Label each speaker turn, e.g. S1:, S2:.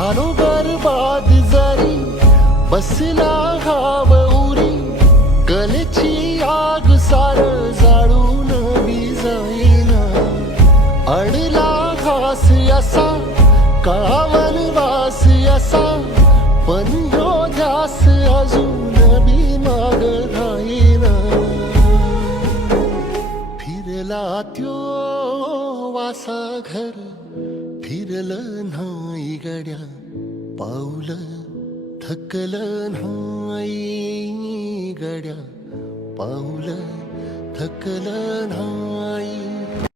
S1: झालो बरबाद जरी बसला हाव उरी गलची आग सार जाळून जाईना अडला घास असा काळावन वास असा पण ह्यो ध्यास अजून बी माग राहीना. फिरला त्यो वासा घर फिरलं नाही गड्या पाऊल थकलं नाही गड्या पाऊल थकलं नाही.